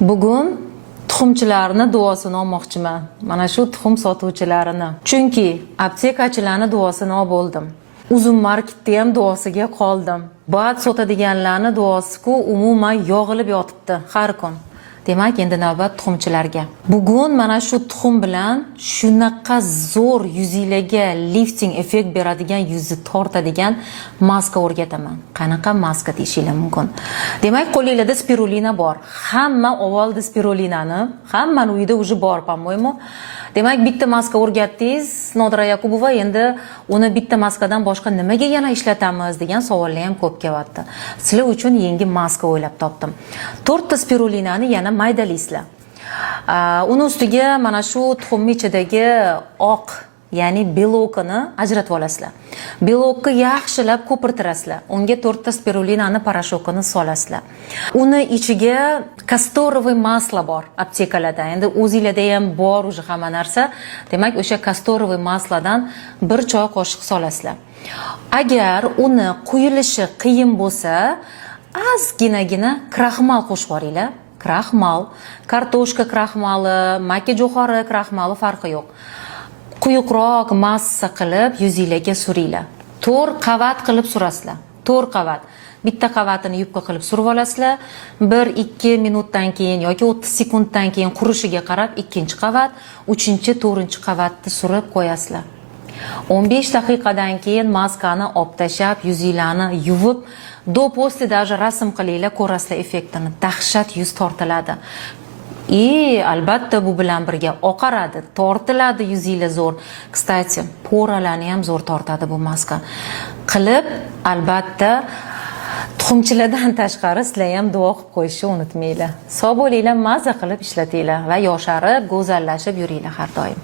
Bugun tuxumchilarni duosini olmoqchiman. Mana shu tuxum sotuvchilarini. Chunki aptekachilarni duosini oldim. Uzun marketda ham duosiga qoldim. Ba'd sotadiganlarni duosiku umuman yog'ilib yotibdi har kun. Demak, endi navbat tuxumchilarga. Bugun mana shu tuxum bilan shunaqa zo'r yuzingizga lifting effekt beradigan, yuzni tortadigan maska o'rgataman. Qanaqa maska deyishinglar mumkin. Demak, qo'lingizda spirulina bor. Hamma oldi spirulinani, hammani uyida уже bor, по-моему. Demak, bitta maska o'rgatdingiz, Nodira Yakubova, endi uni bitta maskadan boshqa nimaga yana ishlatamiz degan savollar ham ko'p kelyapti. Sizlar uchun yangi maska o'ylab topdim. 4 ta spirulinani yana maydalaysizlar. Uni ustiga mana shu tuxumning ichidagi oq, ya'ni belokini ajratib olasizlar. Belokni yaxshilab ko'pirtirasizlar. Unga 4 ta spirulinani parashokini solasizlar. Uni ichiga kastorovый maslo bor aptekalarda. Endi o'zingizda ham bor уже hamma narsa. Demak, o'sha kastorovый maslodan 1 choy qoshiq solasizlar. Agar uni quyilishi qiyin bo'lsa, ozginagina kraxmal qo'shib yuboringlar. Kraxmal, kartoshka kraxmali, makka jo'xori kraxmali farqi yo'q. Quyuqroq massa qilib yuzingizga suringlar. 4 qavat qilib surasizlar. 4 qavat. Bitta qavatini yubka qilib surib olasizlar. 1-2 minutdan keyin yoki 30 sekunddan keyin qurishiga qarab ikkinchi qavat, 3-4 qavatni surib qo'yasizlar. 15 daqiqadan keyin maskani olib tashlab, yuzinglarni yuvib, do после даже rasm qilinglar, ko'rasizlar effektini. Dahshat yuz tortiladi. Albatta bu bilan birga oqaradi, tortiladi yuzinglar zo'r. Kstati, poralarni ham zo'r tortadi bu maska. Qilib, albatta tuxumchilardan tashqari sizlar ham duo qilib qo'yishni unutmanglar. Sog' bo'linglar, maza qilib ishlatinglar va yosharib, go'zallashib yuringlar har doim.